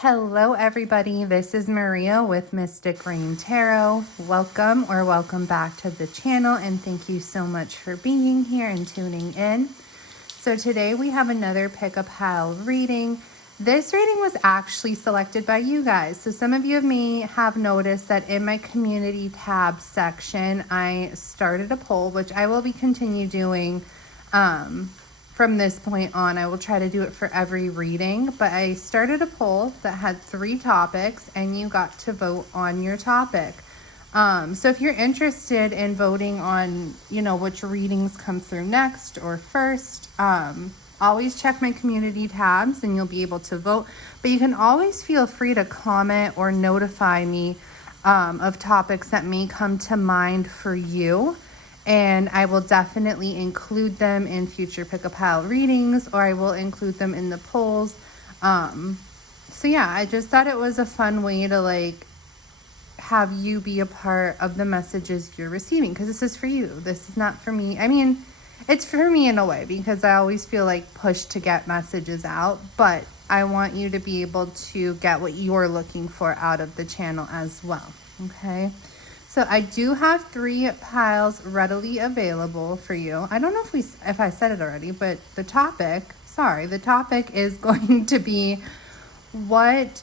Hello everybody, this is Maria with Mystic Rain Tarot. Welcome back to the channel, and thank you so much for being here and tuning in. So today we have another pick a pile reading. This reading was actually selected by you guys. So some of you may have noticed that in my community tab section, I started a poll, which I will be continue doing from this point on. I will try to do it for every reading, but I started a poll that had 3 topics and you got to vote on your topic. So if you're interested in voting on, which readings come through next or first, always check my community tabs and you'll be able to vote. But you can always feel free to comment or notify me of topics that may come to mind for you. And I will definitely include them in future pick-a-pile readings, or I will include them in the polls. So yeah, I just thought it was a fun way to have you be a part of the messages you're receiving, because this is for you. This is not for me. I mean, it's for me in a way, because I always feel pushed to get messages out, but I want you to be able to get what you're looking for out of the channel as well. Okay. So I do have 3 piles readily available for you. I don't know if I said it already, but the topic is going to be, what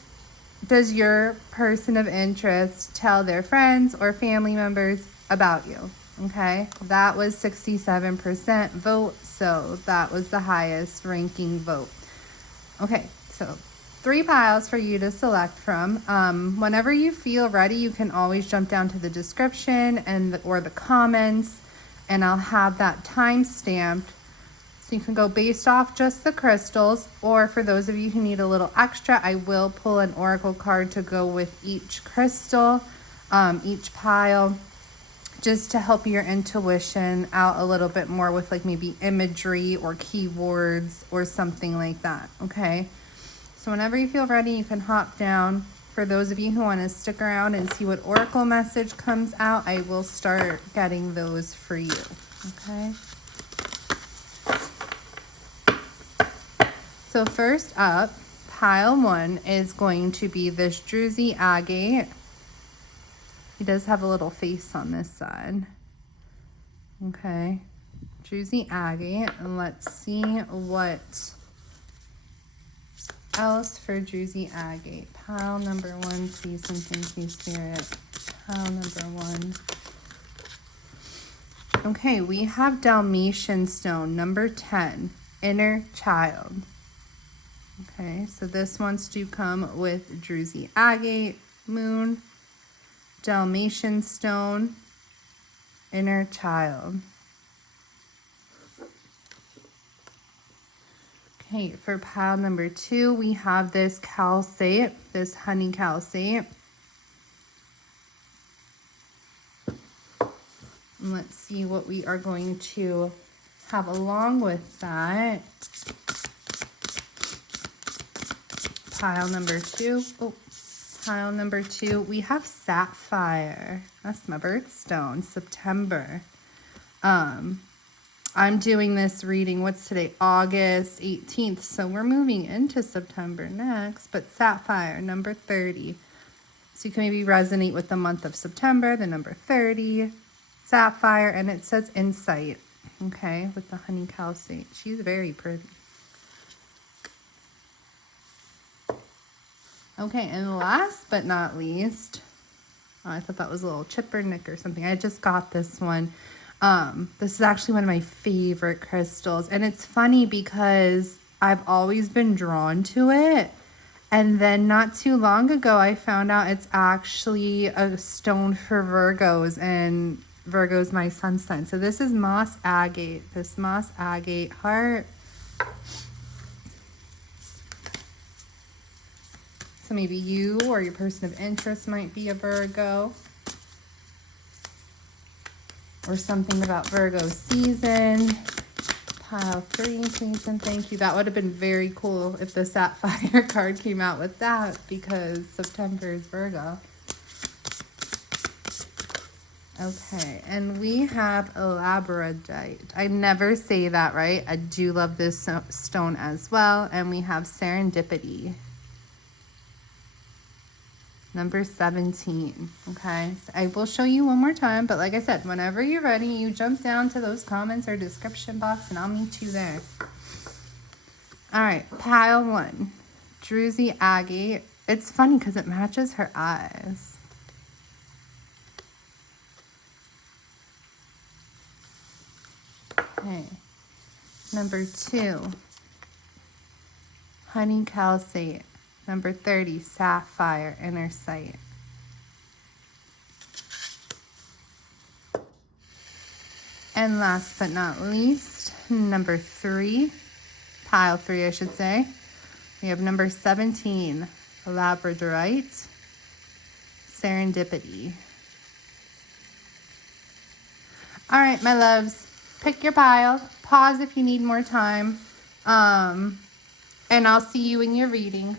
does your person of interest tell their friends or family members about you? Okay, that was 67% vote, so that was the highest ranking vote. Okay, so 3 piles for you to select from. Whenever you feel ready, you can always jump down to the description or the comments, and I'll have that time stamped. So you can go based off just the crystals, or for those of you who need a little extra, I will pull an oracle card to go with each crystal, each pile, just to help your intuition out a little bit more with maybe imagery or keywords or something like that. Okay. So whenever you feel ready, you can hop down. For those of you who want to stick around and see what oracle message comes out, I will start getting those for you. Okay. So first up, pile 1 is going to be this Druzy agate. He does have a little face on this side. Okay. Druzy agate. And let's see what else for Druzy agate. Pile number 1, please and thank you, Spirit. Pile number 1. Okay, we have Dalmatian stone, number 10, inner child. Okay, so this wants to come with Druzy agate, moon, Dalmatian stone, inner child. Okay, for pile number 2, we have this calcite, this honey calcite. And let's see what we are going to have along with that. Pile number 2. Pile number 2, we have sapphire. That's my birthstone, September. I'm doing this reading, what's today? August 18th. So we're moving into September next, but sapphire, number 30. So you can maybe resonate with the month of September, the number 30, sapphire, and it says insight. Okay, with the honey calcite. She's very pretty. Okay, and last but not least, I thought that was a little chipper nick or something. I just got this one. This is actually one of my favorite crystals, and it's funny because I've always been drawn to it, and then not too long ago I found out it's actually a stone for Virgos, and Virgo's my sun sign. So this is moss agate, this moss agate heart. So maybe you or your person of interest might be a Virgo. Or something about Virgo season. Pile 3, please and thank you. That would have been very cool if the sapphire card came out with that, because September is Virgo. Okay, and we have labradorite. I never say that right. I do love this stone as well. And we have serendipity. Number 17. Okay, so I will show you one more time, but like I said, whenever you're ready, you jump down to those comments or description box and I'll meet you there. All right, pile 1. Druzy Agate. It's funny because it matches her eyes. Okay. Number 2. Honey Calcite. Number 30, Sapphire, Inner Sight. And last but not least, number 3, pile 3, I should say. We have number 17, Labradorite, Serendipity. All right, my loves, pick your pile. Pause if you need more time. And I'll see you in your reading.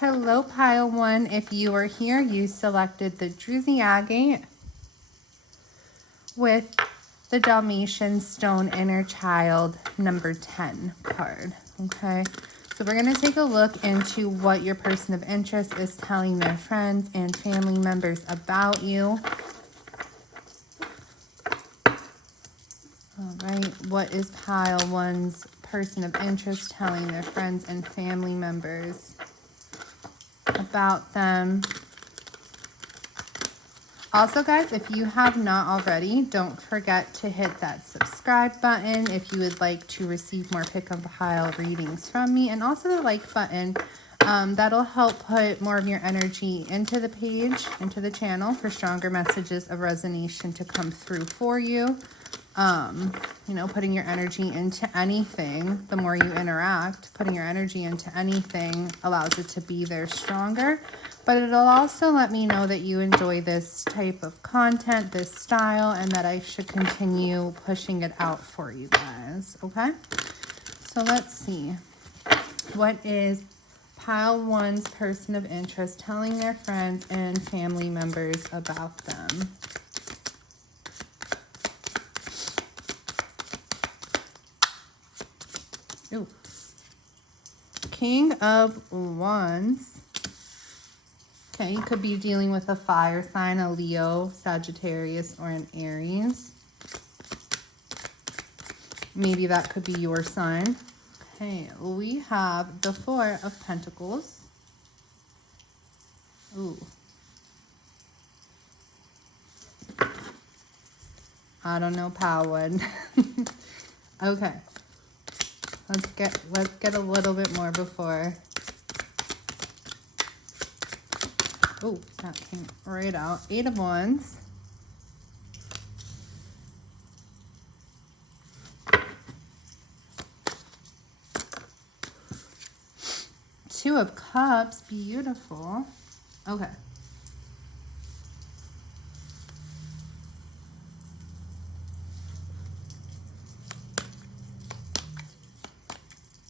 Hello, pile 1. If you are here, you selected the Druzy Agate with the Dalmatian Stone Inner Child number 10 card. Okay, so we're going to take a look into what your person of interest is telling their friends and family members about you. All right, what is pile 1's person of interest telling their friends and family members about them? Also, guys, if you have not already, don't forget to hit that subscribe button if you would like to receive more pick of pile readings from me, and also the like button. That'll help put more of your energy into the page, into the channel, for stronger messages of resonation to come through for you. You know, putting your energy into anything, the more you interact, putting your energy into anything allows it to be there stronger. But it'll also let me know that you enjoy this type of content, this style, and that I should continue pushing it out for you guys, okay? So let's see. What is pile 1's person of interest telling their friends and family members about them? Ooh. King of Wands. Okay, you could be dealing with a fire sign, a Leo, Sagittarius, or an Aries. Maybe that could be your sign. Okay, we have the 4 of Pentacles. Ooh. I don't know, pile 1. Okay. Let's get a little bit more before. Oh, that came right out. 8 of Wands. Two of Cups. Beautiful. Okay.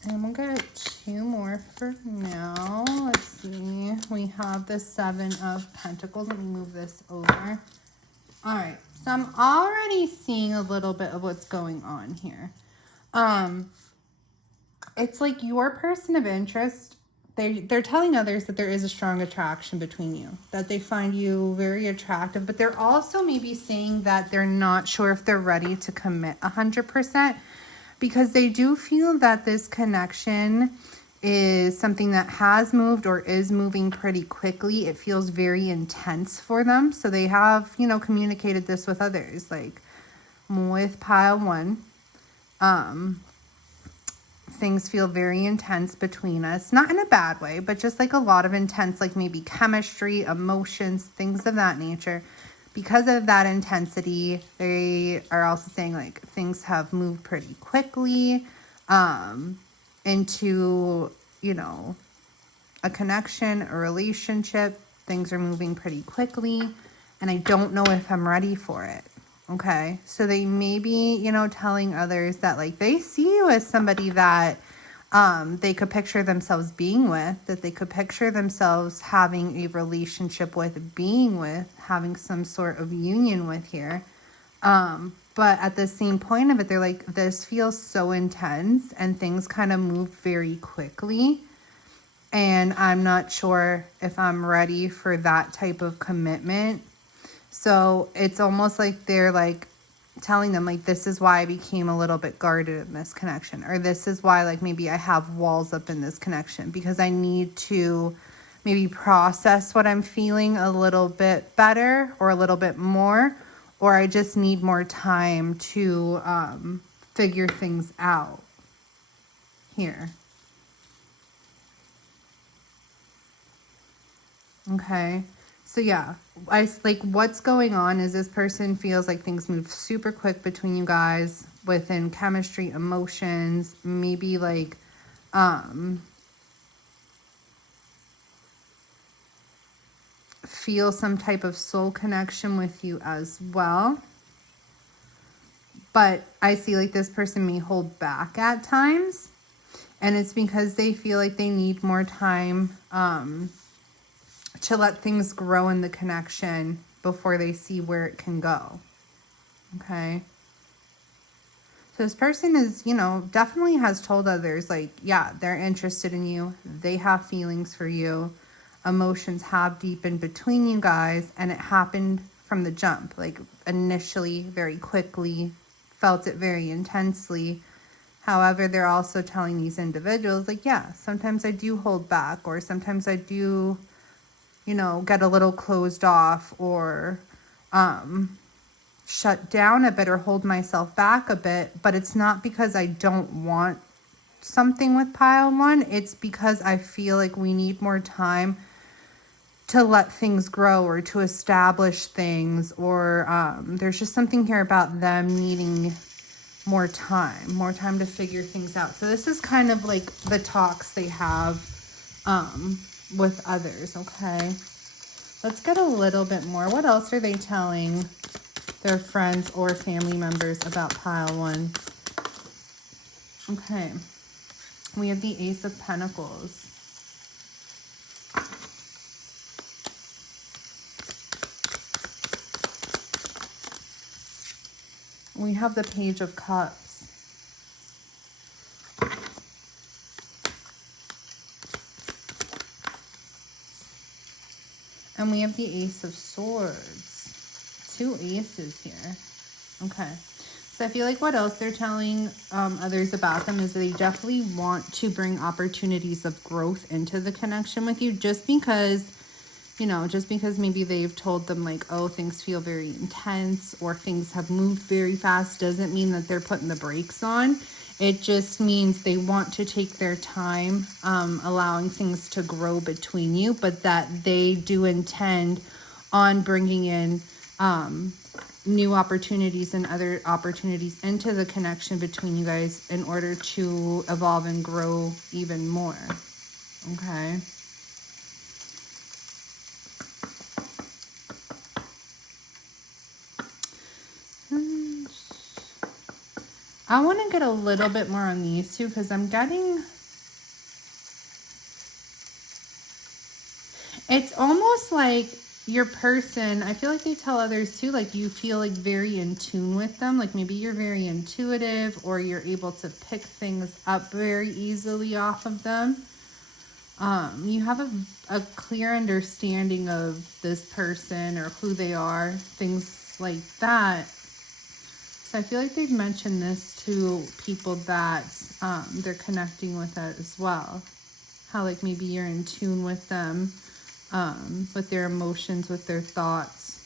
And we'll get 2 more for now. Let's see. We have the 7 of Pentacles. Let me move this over. All right. So I'm already seeing a little bit of what's going on here. It's like your person of interest, they're telling others that there is a strong attraction between you, that they find you very attractive, but they're also maybe saying that they're not sure if they're ready to commit 100%. Because they do feel that this connection is something that has moved or is moving pretty quickly. It feels very intense for them. So they have, you know, communicated this with others. Like with pile 1, things feel very intense between us. Not in a bad way, but just like a lot of intense, like maybe chemistry, emotions, things of that nature. Because of that intensity, they are also saying like things have moved pretty quickly into, you know, a connection, a relationship. Things are moving pretty quickly and I don't know if I'm ready for it. Okay. So they may be, you know, telling others that like they see you as somebody that they could picture themselves being with, that they could picture themselves having a relationship with, being with, having some sort of union with here. But at the same point of it, they're like, this feels so intense and things kind of move very quickly. and I'm not sure if I'm ready for that type of commitment. So it's almost like they're like telling them like, this is why I became a little bit guarded in this connection, or this is why like maybe I have walls up in this connection, because I need to maybe process what I'm feeling a little bit better or a little bit more, or I just need more time to figure things out here. Okay. So yeah, I like what's going on is this person feels like things move super quick between you guys within chemistry, emotions, maybe like feel some type of soul connection with you as well. But I see like this person may hold back at times, and it's because they feel like they need more time to let things grow in the connection before they see where it can go. Okay. So this person is, you know, definitely has told others like, yeah, they're interested in you. They have feelings for you. Emotions have deepened between you guys, and it happened from the jump, like initially, very quickly, felt it very intensely. However, they're also telling these individuals like, yeah, sometimes I do hold back, or sometimes I do, you know, get a little closed off, or shut down a bit, or hold myself back a bit. But it's not because I don't want something with pile one. It's because I feel like we need more time to let things grow, or to establish things, or there's just something here about them needing more time to figure things out. So this is kind of like the talks they have with others. Okay, let's get a little bit more. What else are they telling their friends or family members about pile one? Okay, we have the Ace of Pentacles. We have the Page of Cups. And we have the Ace of Swords. 2 aces here. Okay. So I feel like what else they're telling others about them is they definitely want to bring opportunities of growth into the connection with you, just because, you know, just because maybe they've told them like, oh, things feel very intense, or things have moved very fast, doesn't mean that they're putting the brakes on. It just means they want to take their time, allowing things to grow between you, but that they do intend on bringing in new opportunities and other opportunities into the connection between you guys in order to evolve and grow even more. Okay. I want to get a little bit more on these two, because I'm getting, it's almost like your person, I feel like they tell others too, like you feel like very in tune with them. Like maybe you're very intuitive, or you're able to pick things up very easily off of them. You have a clear understanding of this person or who they are, things like that. So I feel like they've mentioned this to people that they're connecting with as well. How like maybe you're in tune with them, with their emotions, with their thoughts.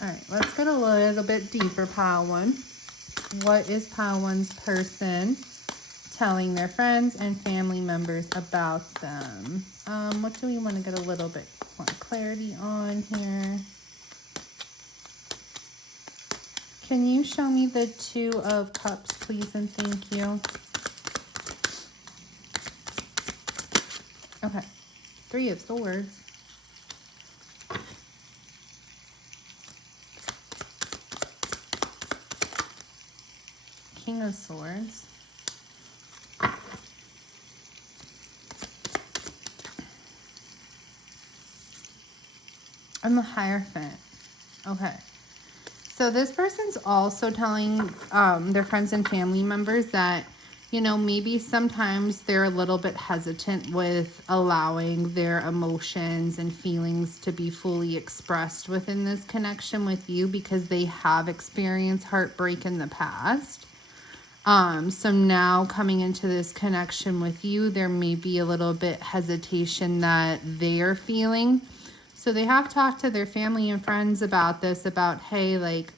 All right, let's get a little bit deeper, pile one. What is pile one's person telling their friends and family members about them? What do we want to get a little bit more clarity on here? Can you show me the 2 of Cups, please, and thank you? Okay. 3 of Swords. King of Swords. And the Hierophant. Okay. So this person's also telling their friends and family members that you know, maybe sometimes they're a little bit hesitant with allowing their emotions and feelings to be fully expressed within this connection with you because they have experienced heartbreak in the past. So now coming into this connection with you, there may be a little bit hesitation that they are feeling. So they have talked to their family and friends about this, about, hey, like,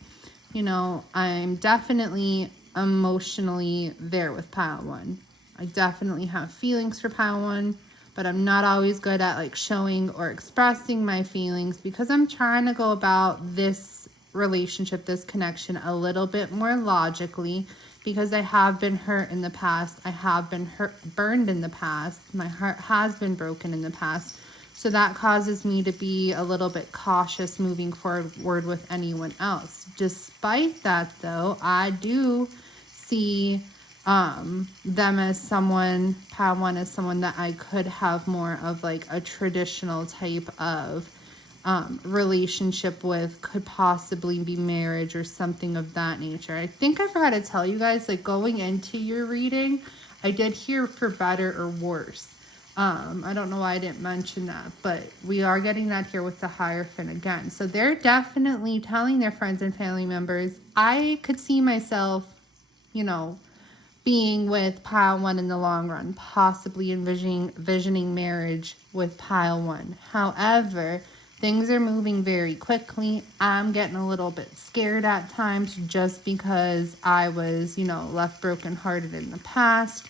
you know, I'm definitely emotionally there with pile one. I definitely have feelings for pile one, but I'm not always good at like showing or expressing my feelings because I'm trying to go about this relationship, this connection a little bit more logically, because I have been hurt in the past. I have been burned in the past. My heart has been broken in the past. So that causes me to be a little bit cautious moving forward with anyone else. Despite that, though, I do see them as someone, pile one as someone that I could have more of like a traditional type of relationship with, could possibly be marriage or something of that nature. I think I forgot to tell you guys, like going into your reading, I did hear for better or worse. I don't know why I didn't mention that, but we are getting that here with the Hierophant again. So they're definitely telling their friends and family members, I could see myself, you know, being with pile one in the long run, possibly envisioning marriage with pile one. However, things are moving very quickly. I'm getting a little bit scared at times just because I was, you know, left brokenhearted in the past.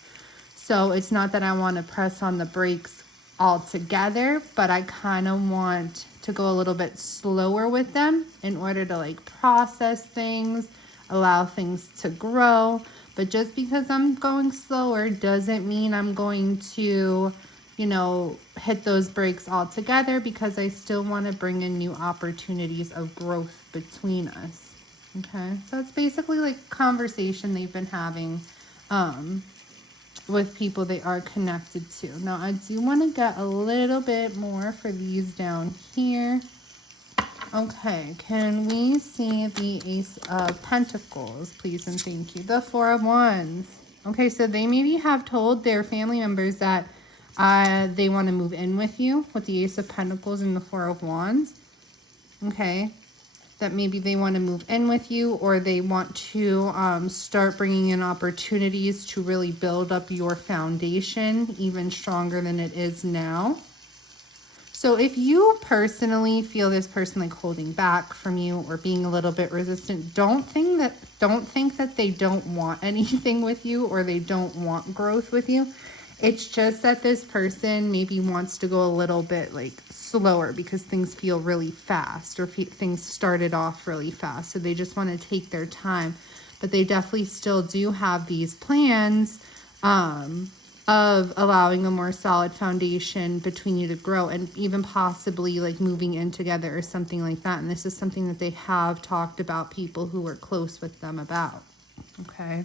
So it's not that I want to press on the brakes altogether, but I kind of want to go a little bit slower with them in order to like process things, allow things to grow. But just because I'm going slower doesn't mean I'm going to, you know, hit those brakes altogether, because I still want to bring in new opportunities of growth between us. Okay, so it's basically like conversation they've been having with people they are connected to. Now, I do want to get a little bit more for these down here. Okay, can we see the Ace of Pentacles, please and thank you? The Four of Wands. Okay, so they maybe have told their family members that they want to move in with you with the Ace of Pentacles and the Four of Wands. Okay, that maybe they want to move in with you, or they want to start bringing in opportunities to really build up your foundation even stronger than it is now. So if you personally feel this person like holding back from you or being a little bit resistant, don't think that they don't want anything with you or they don't want growth with you. It's just that this person maybe wants to go a little bit like slower because things feel really fast, or things started off really fast. So they just want to take their time, but they definitely still do have these plans of allowing a more solid foundation between you to grow, and even possibly like moving in together or something like that. And this is something that they have talked about people who are close with them about. Okay.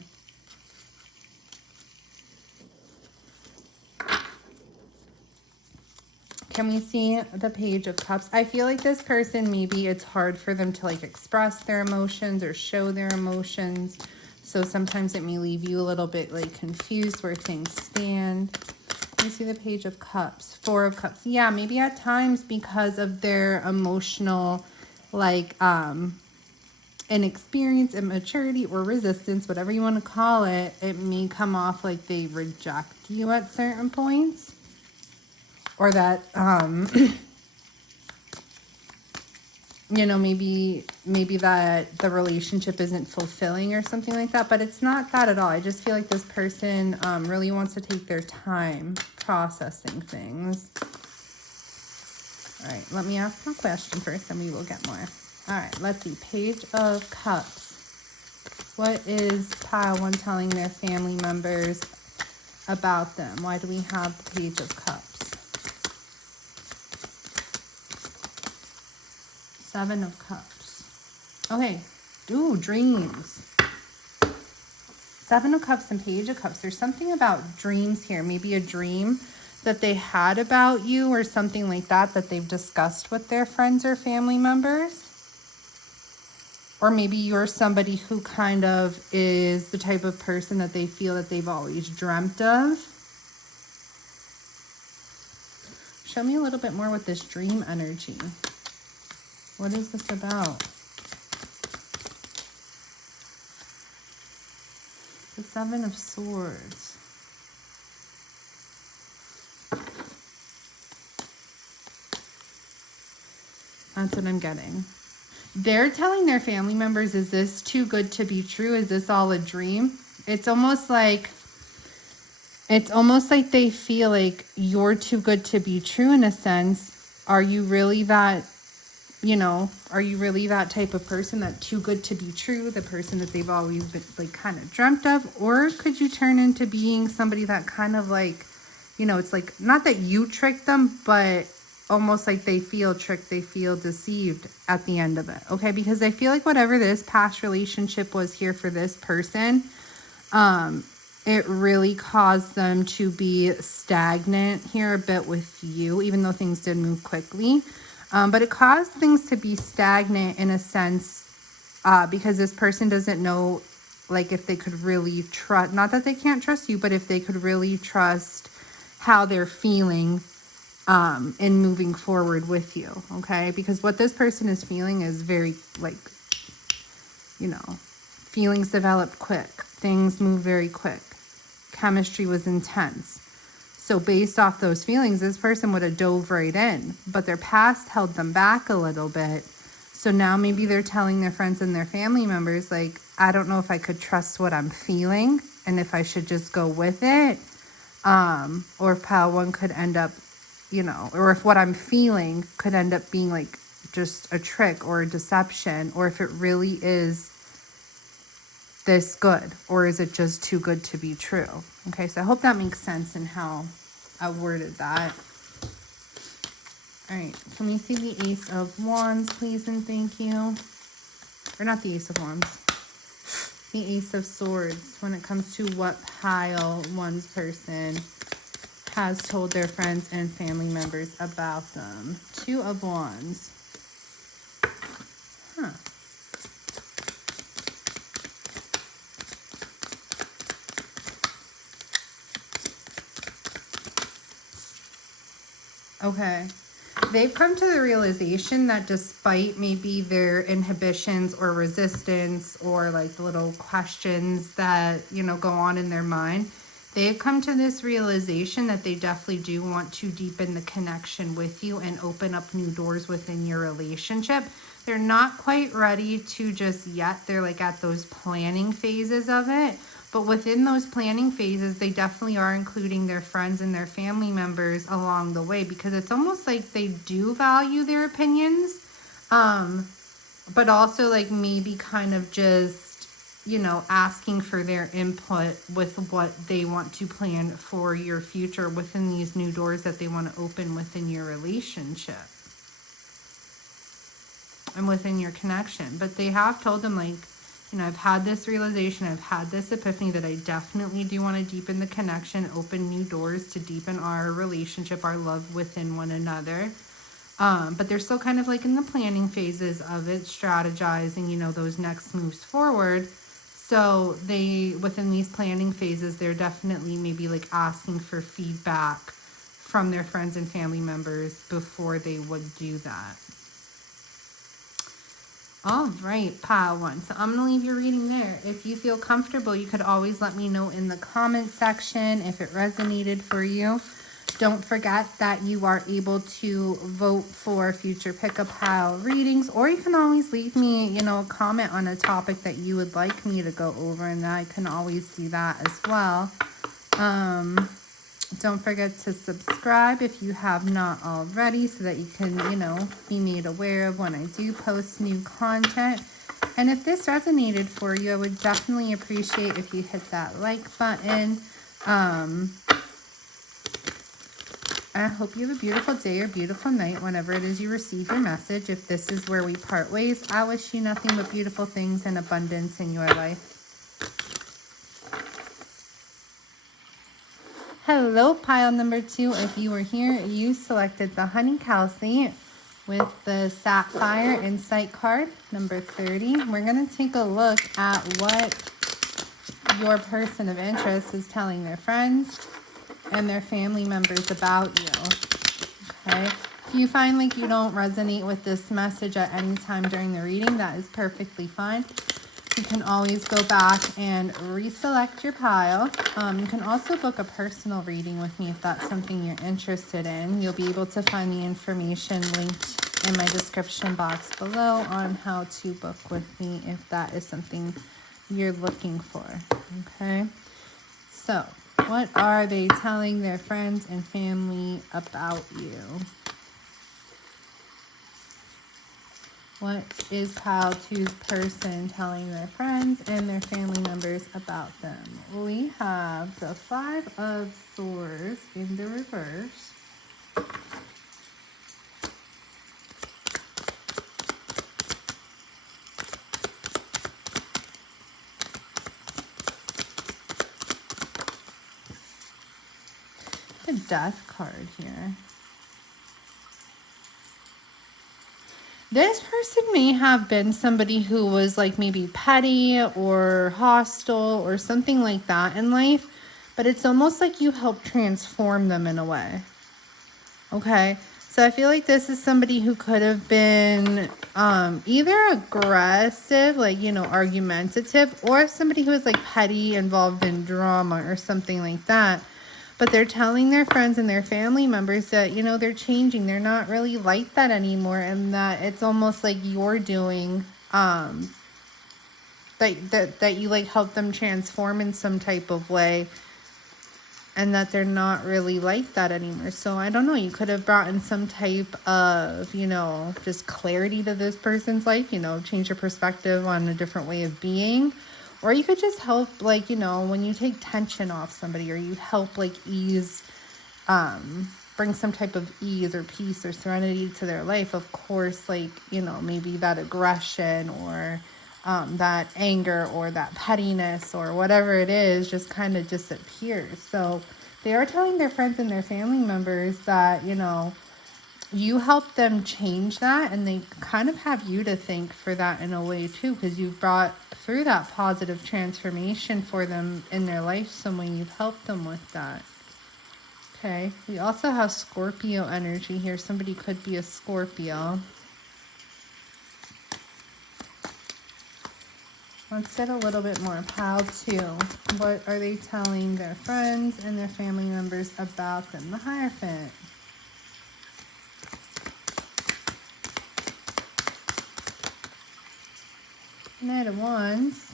Can we see the Page of Cups? I feel like this person, maybe it's hard for them to like express their emotions or show their emotions. So sometimes it may leave you a little bit like confused where things stand. Let me see the Page of Cups. Four of Cups. Yeah, maybe at times because of their emotional like inexperience, immaturity, or resistance, whatever you want to call it, it may come off like they reject you at certain points. Or that, you know, maybe that the relationship isn't fulfilling or something like that. But it's not that at all. I just feel like this person really wants to take their time processing things. All right, let me ask my question first, then we will get more. All right, let's see. Page of Cups. What is pile one telling their family members about them? Why do we have the Page of Cups? Seven of Cups. Okay. Ooh, dreams. Seven of Cups and Page of Cups. There's something about dreams here. Maybe a dream that they had about you or something like that that they've discussed with their friends or family members. Or maybe you're somebody who kind of is the type of person that they feel that they've always dreamt of. Show me a little bit more with this dream energy. What is this about? The Seven of Swords. That's what I'm getting. They're telling their family members, is this too good to be true? Is this all a dream? It's almost like they feel like you're too good to be true in a sense. Are you really that, are you really that type of person that too good to be true? The person that they've always been like kind of dreamt of? Or could you turn into being somebody that kind of like, it's like, not that you tricked them, but almost like they feel tricked, they feel deceived at the end of it, okay? Because I feel like whatever this past relationship was here for this person, it really caused them to be stagnant here a bit with you, even though things did move quickly. But it caused things to be stagnant in a sense, because this person doesn't know, like, if they could really trust, not that they can't trust you, but if they could really trust how they're feeling in moving forward with you, okay? Because what this person is feeling is very, like, feelings develop quick. Things move very quick. Chemistry was intense. So based off those feelings, this person would have dove right in, but their past held them back a little bit. So now maybe they're telling their friends and their family members, like, I don't know if I could trust what I'm feeling and if I should just go with it. Or if pile one could end up, or if what I'm feeling could end up being like just a trick or a deception, or if it really is this good, or is it just too good to be true? Okay, so I hope that makes sense in how I worded that. All right, can we see the Ace of Wands, please and thank you? Or not the Ace of Wands. The Ace of Swords, when it comes to what pile one's person has told their friends and family members about them. Two of Wands. Huh. Okay. They've come to the realization that despite maybe their inhibitions or resistance or like the little questions that, go on in their mind, they've come to this realization that they definitely do want to deepen the connection with you and open up new doors within your relationship. They're not quite ready to just yet. They're like at those planning phases of it. But within those planning phases, they definitely are including their friends and their family members along the way, because it's almost like they do value their opinions. But also like maybe kind of just, asking for their input with what they want to plan for your future within these new doors that they want to open within your relationship and within your connection. But they have told them, like, I've had this realization, I've had this epiphany that I definitely do want to deepen the connection, open new doors to deepen our relationship, our love within one another. But they're still kind of like in the planning phases of it, strategizing, those next moves forward. So within these planning phases, they're definitely maybe like asking for feedback from their friends and family members before they would do that. All right, pile one. So I'm going to leave your reading there. If you feel comfortable, you could always let me know in the comment section if it resonated for you. Don't forget that you are able to vote for future pick-up pile readings, or you can always leave me, a comment on a topic that you would like me to go over, and I can always do that as well. Don't forget to subscribe if you have not already, so that you can, be made aware of when I do post new content. And if this resonated for you, I would definitely appreciate if you hit that like button. I hope you have a beautiful day or beautiful night whenever it is you receive your message. If this is where we part ways, I wish you nothing but beautiful things and abundance in your life. Hello, pile number 2. If you were here, you selected the Honey Kelsey. with the Sapphire Insight card, number 30. We're going to take a look at what your person of interest is telling their friends and their family members about you. Okay? If you find like you don't resonate with this message at any time during the reading, that is perfectly fine. You can always go back and reselect your pile. You can also book a personal reading with me if that's something you're interested in. You'll be able to find the information linked in my description box below on how to book with me if that is something you're looking for. Okay, so what are they telling their friends and family about you? What is pile 2's person telling their friends and their family members about them? We have the 5 of Swords in the reverse. The Death card here. This person may have been somebody who was like maybe petty or hostile or something like that in life, but it's almost like you helped transform them in a way. Okay, so I feel like this is somebody who could have been either aggressive, like, you know, argumentative, or somebody who was like petty, involved in drama or something like that. But they're telling their friends and their family members that, you know, they're changing. They're not really like that anymore. And that it's almost like you're doing, that you like help them transform in some type of way. And that they're not really like that anymore. So I don't know. You could have brought in some type of, you know, just clarity to this person's life. You know, change your perspective on a different way of being. Or you could just help, like, you know, when you take tension off somebody, or you help, like, ease, bring some type of ease or peace or serenity to their life. Of course, like, you know, maybe that aggression or that anger or that pettiness or whatever it is just kind of disappears. So they are telling their friends and their family members that, you know, you help them change that, and they kind of have you to thank for that in a way too, because you've brought through that positive transformation for them in their life, someone you've helped them with that. Okay, we also have Scorpio energy here. Somebody could be a Scorpio. Let's get a little bit more. Pile 2. What are they telling their friends and their family members about them? The Hierophant. Knight of Wands.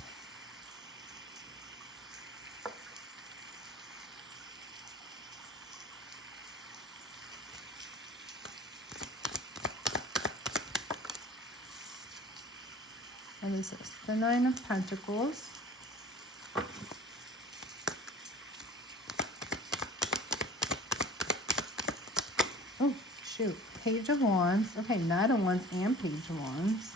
What is this? The 9 of Pentacles. Oh, shoot. Page of Wands. Okay, Knight of Wands and Page of Wands.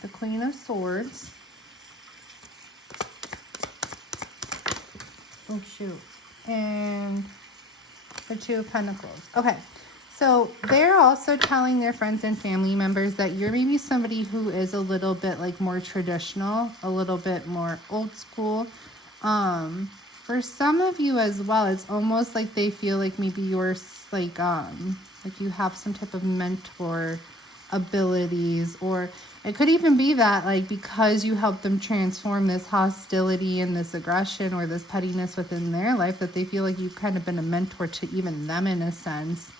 The Queen of Swords. Oh, shoot. And the 2 of Pentacles. Okay. So they're also telling their friends and family members that you're maybe somebody who is a little bit like more traditional, a little bit more old school. For some of you as well, it's almost like they feel like maybe you're like you have some type of mentor abilities, or it could even be that like because you help them transform this hostility and this aggression or this pettiness within their life, that they feel like you've kind of been a mentor to even them in a sense,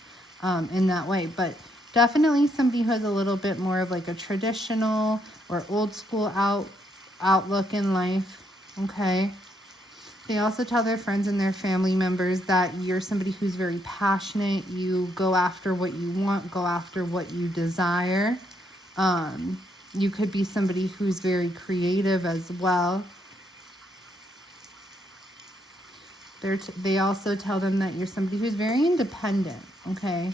in that way. But definitely somebody who has a little bit more of like a traditional or old school outlook in life. Okay. They also tell their friends and their family members that you're somebody who's very passionate. You go after what you want, go after what you desire. You could be somebody who's very creative as well. They also tell them that you're somebody who's very independent, okay?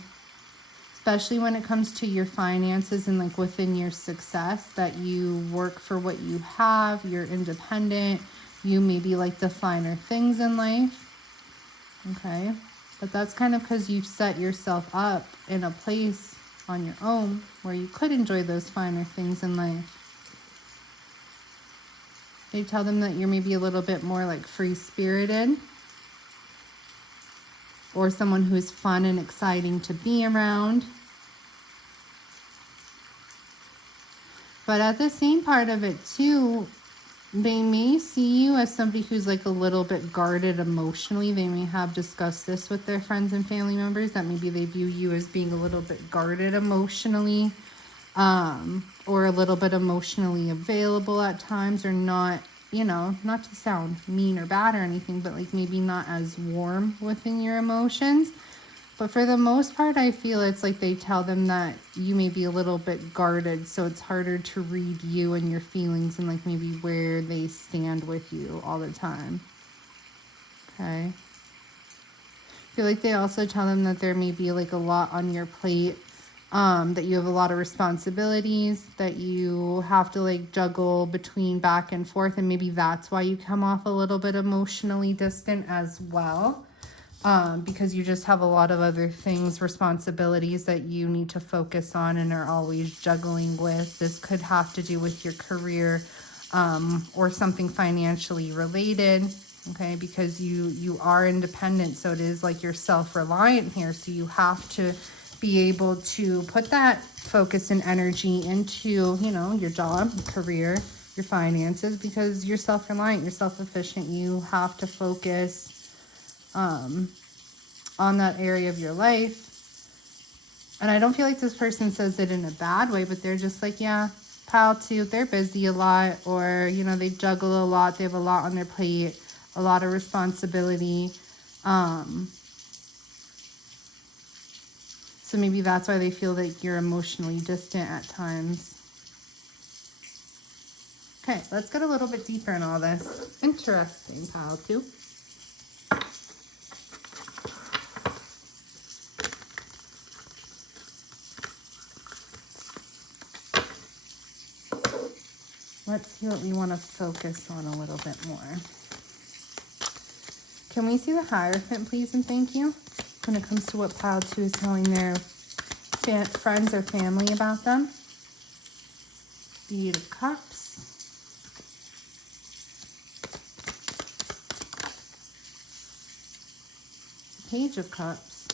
especially when it comes to your finances and like within your success, that you work for what you have, you're independent, you maybe like the finer things in life. Okay, but that's kind of because you've set yourself up in a place on your own where you could enjoy those finer things in life. They tell them that you're maybe a little bit more like free-spirited, or someone who's fun and exciting to be around. But at the same part of it too, they may see you as somebody who's like a little bit guarded emotionally. They may have discussed this with their friends and family members, that maybe they view you as being a little bit guarded emotionally, or a little bit emotionally available at times, or not, you know, not to sound mean or bad or anything, but like maybe not as warm within your emotions. But for the most part, I feel it's like they tell them that you may be a little bit guarded, so it's harder to read you and your feelings and like maybe where they stand with you all the time. Okay. I feel like they also tell them that there may be like a lot on your plate, that you have a lot of responsibilities, that you have to like juggle between back and forth, and maybe that's why you come off a little bit emotionally distant as well. Because you just have a lot of other things, responsibilities that you need to focus on and are always juggling with. This could have to do with your career, or something financially related, okay? Because you are independent, so it is like you're self-reliant here, so you have to be able to put that focus and energy into, you know, your job, career, your finances, because you're self-reliant, you're self-efficient. You have to focus on that area of your life. And I don't feel like this person says it in a bad way, but they're just like, yeah, pal too, they're busy a lot, or, you know, they juggle a lot, they have a lot on their plate, a lot of responsibility. So maybe that's why they feel that you're emotionally distant at times. Okay, let's get a little bit deeper in all this. Interesting, pal too. Let's see what we want to focus on a little bit more. Can we see the Hierophant, please, and thank you? When it comes to what Pile 2 is telling their friends or family about them. The Eight of Cups. The Page of Cups.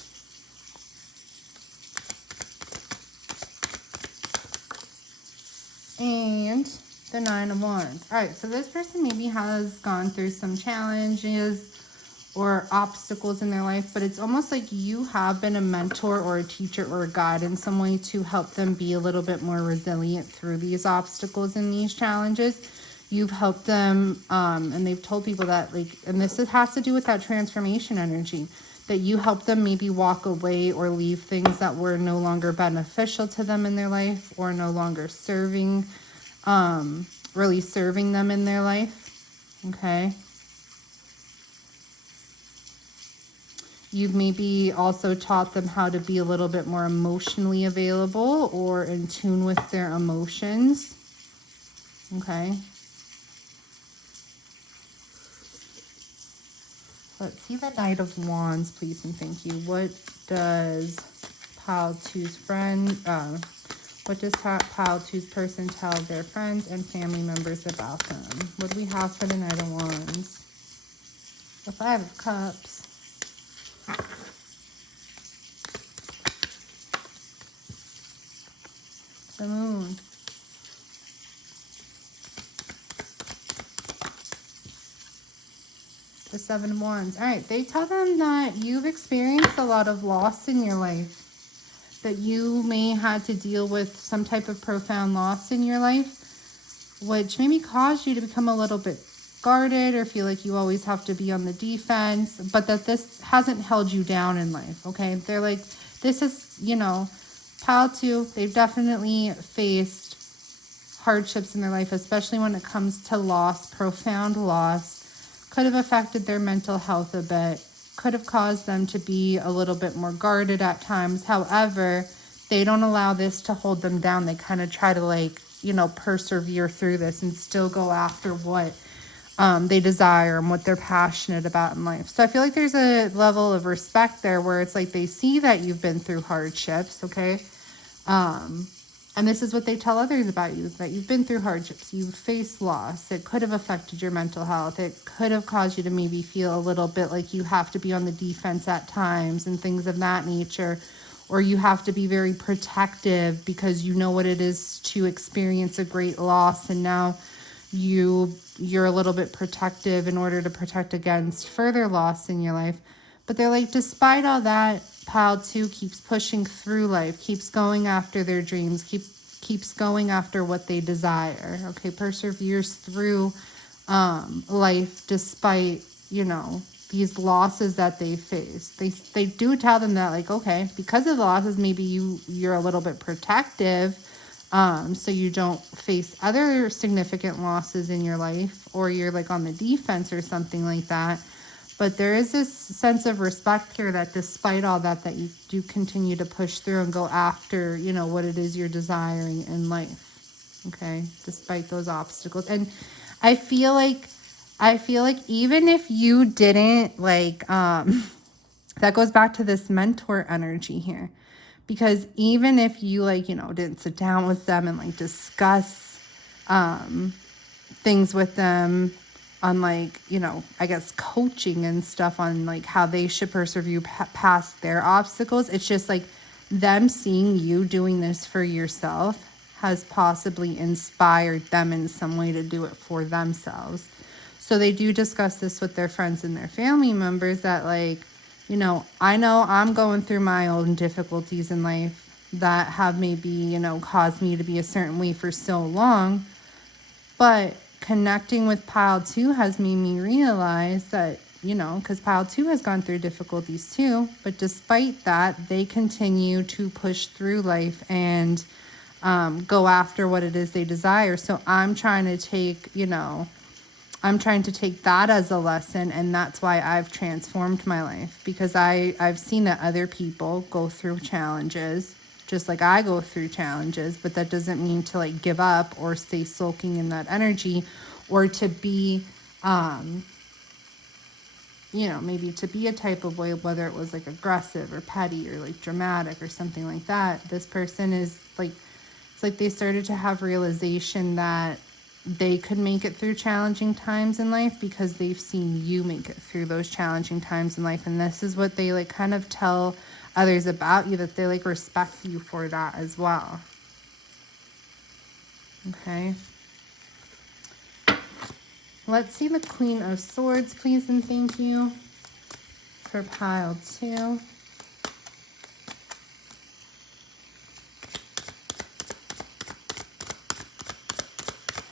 And the Nine of Wands. All right, so this person maybe has gone through some challenges or obstacles in their life, but it's almost like you have been a mentor or a teacher or a guide in some way to help them be a little bit more resilient through these obstacles and these challenges. You've helped them, and they've told people that, like, and this has to do with that transformation energy, that you help them maybe walk away or leave things that were no longer beneficial to them in their life, or no longer serving, really serving them in their life. Okay. You've maybe also taught them how to be a little bit more emotionally available or in tune with their emotions. Okay. Let's see the Knight of Wands, please, and thank you. What does Pile 2's what does Pile 2's person tell their friends and family members about them? What do we have for the Knight of Wands? The Five of Cups. The Moon. The Seven of Wands. All right, they tell them that you've experienced a lot of loss in your life, that you may have to deal with some type of profound loss in your life, which maybe caused you to become a little bit guarded or feel like you always have to be on the defense, but that this hasn't held you down in life, okay? They're like, this is, you know, Pile 2, they've definitely faced hardships in their life, especially when it comes to loss, profound loss. Could have affected their mental health a bit, could have caused them to be a little bit more guarded at times. However, they don't allow this to hold them down. They kind of try to like, you know, persevere through this and still go after what they desire and what they're passionate about in life. So I feel like there's a level of respect there where it's like they see that you've been through hardships, okay? And this is what they tell others about you, that you've been through hardships, you've faced loss. It could have affected your mental health. It could have caused you to maybe feel a little bit like you have to be on the defense at times and things of that nature. Or you have to be very protective because you know what it is to experience a great loss, and now you're a little bit protective in order to protect against further loss in your life. But they're like, despite all that, Pile 2 keeps pushing through life, keeps going after their dreams, keeps going after what they desire, okay? Perseveres through life despite, you know, these losses that they face. They do tell them that, like, okay, because of the losses, maybe you're a little bit protective, so you don't face other significant losses in your life, or you're like on the defense or something like that. But there is this sense of respect here that despite all that, that you do continue to push through and go after, you know, what it is you're desiring in life, okay, despite those obstacles. And I feel like even if you didn't like, that goes back to this mentor energy here, because even if you like, you know, didn't sit down with them and like discuss things with them on like, you know, I guess coaching and stuff on like how they should persevere past their obstacles, it's just like them seeing you doing this for yourself has possibly inspired them in some way to do it for themselves. So they do discuss this with their friends and their family members that like, you know I'm going through my own difficulties in life that have maybe, you know, caused me to be a certain way for so long. But connecting with Pile 2 has made me realize that, you know, because Pile 2 has gone through difficulties too, but despite that, they continue to push through life and go after what it is they desire. So I'm trying to take that as a lesson, and that's why I've transformed my life, because I've seen that other people go through challenges just like I go through challenges, but that doesn't mean to like give up or stay sulking in that energy, or to be, you know, maybe to be a type of way, whether it was like aggressive or petty or like dramatic or something like that. This person is like, it's like they started to have realization that they could make it through challenging times in life because they've seen you make it through those challenging times in life. And this is what they like kind of tell others about you, that they like respect you for that as well. Okay. Let's see the Queen of Swords, please and thank you, for Pile 2.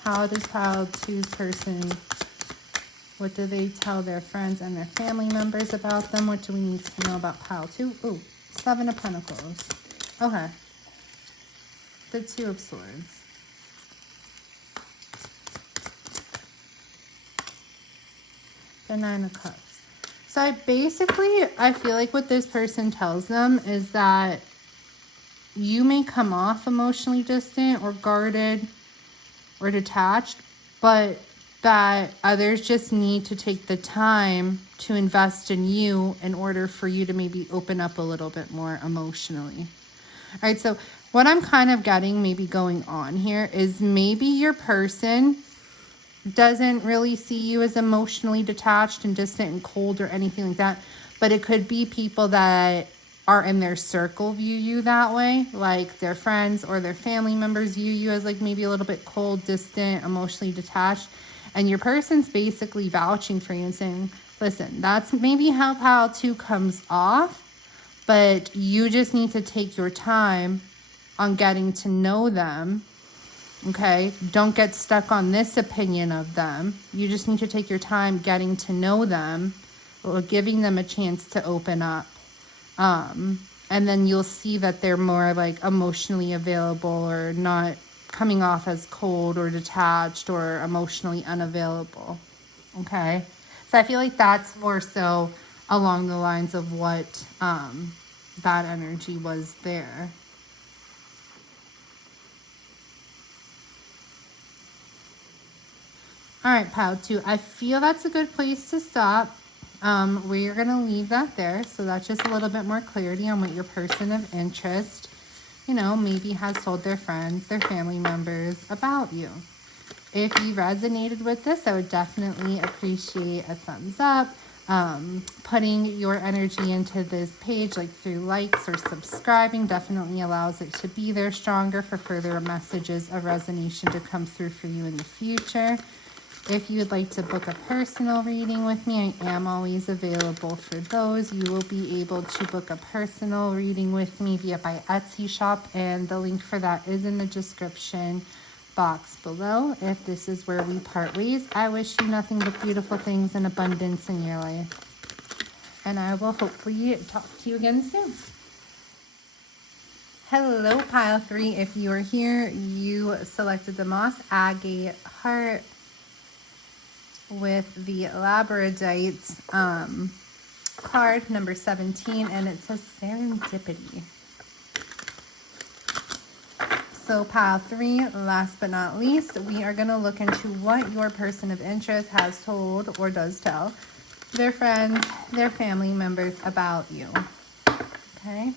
How does Pile 2's person, what do they tell their friends and their family members about them? What do we need to know about Pile 2? Ooh, 7 of Pentacles. Okay. The 2 of Swords. The 9 of Cups. So I feel like what this person tells them is that you may come off emotionally distant or guarded or detached, but that others just need to take the time to invest in you in order for you to maybe open up a little bit more emotionally. All right, so what I'm kind of getting maybe going on here is maybe your person doesn't really see you as emotionally detached and distant and cold or anything like that, but it could be people that are in their circle view you that way, like their friends or their family members view you as like maybe a little bit cold, distant, emotionally detached, and your person's basically vouching for you and saying, listen, that's maybe how Pile 2 comes off, but you just need to take your time on getting to know them. Okay, don't get stuck on this opinion of them. You just need to take your time getting to know them, or giving them a chance to open up. And then you'll see that they're more like emotionally available, or not coming off as cold or detached or emotionally unavailable. Okay, so I feel like that's more so along the lines of what that energy was there. All right, pile 2. I feel that's a good place to stop. We're going to leave that there. So that's just a little bit more clarity on what your person of interest, you know, maybe has told their friends, their family members about you. If you resonated with this, I would definitely appreciate a thumbs up. Putting your energy into this page, like through likes or subscribing, definitely allows it to be there stronger for further messages of resonation to come through for you in the future. If you would like to book a personal reading with me, I am always available for those. You will be able to book a personal reading with me via my Etsy shop, and the link for that is in the description box below. If this is where we part ways, I wish you nothing but beautiful things and abundance in your life. And I will hopefully talk to you again soon. Hello, pile 3. If you are here, you selected the moss agate heart with the labradorite card number 17, and it says serendipity. So pile 3, last but not least, we are going to look into what your person of interest has told or does tell their friends, their family members about you. Okay?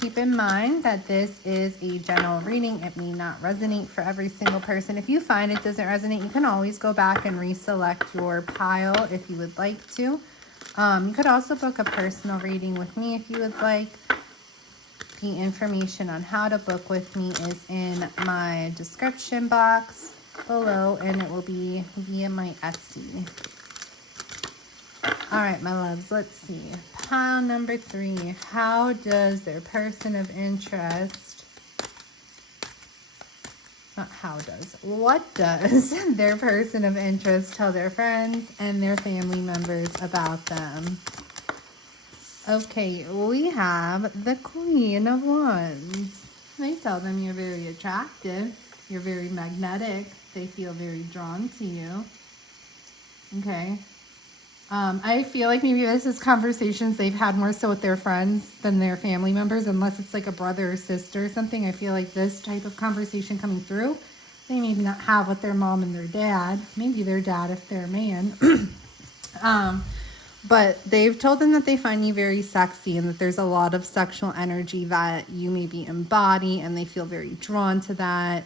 Keep in mind that this is a general reading. It may not resonate for every single person. If you find it doesn't resonate, you can always go back and reselect your pile if you would like to. You could also book a personal reading with me if you would like. The information on how to book with me is in my description box below, and it will be via my Etsy. All right, my loves, let's see. Pile number 3. How does their person of interest, what does their person of interest tell their friends and their family members about them? Okay, we have the Queen of Wands. They tell them you're very attractive, you're very magnetic, they feel very drawn to you. Okay. I feel like maybe this is conversations they've had more so with their friends than their family members, unless it's like a brother or sister or something. I feel like this type of conversation coming through, they maybe not have with their mom and their dad. Maybe their dad if they're a man. But they've told them that they find you very sexy and that there's a lot of sexual energy that you maybe embody, and they feel very drawn to that.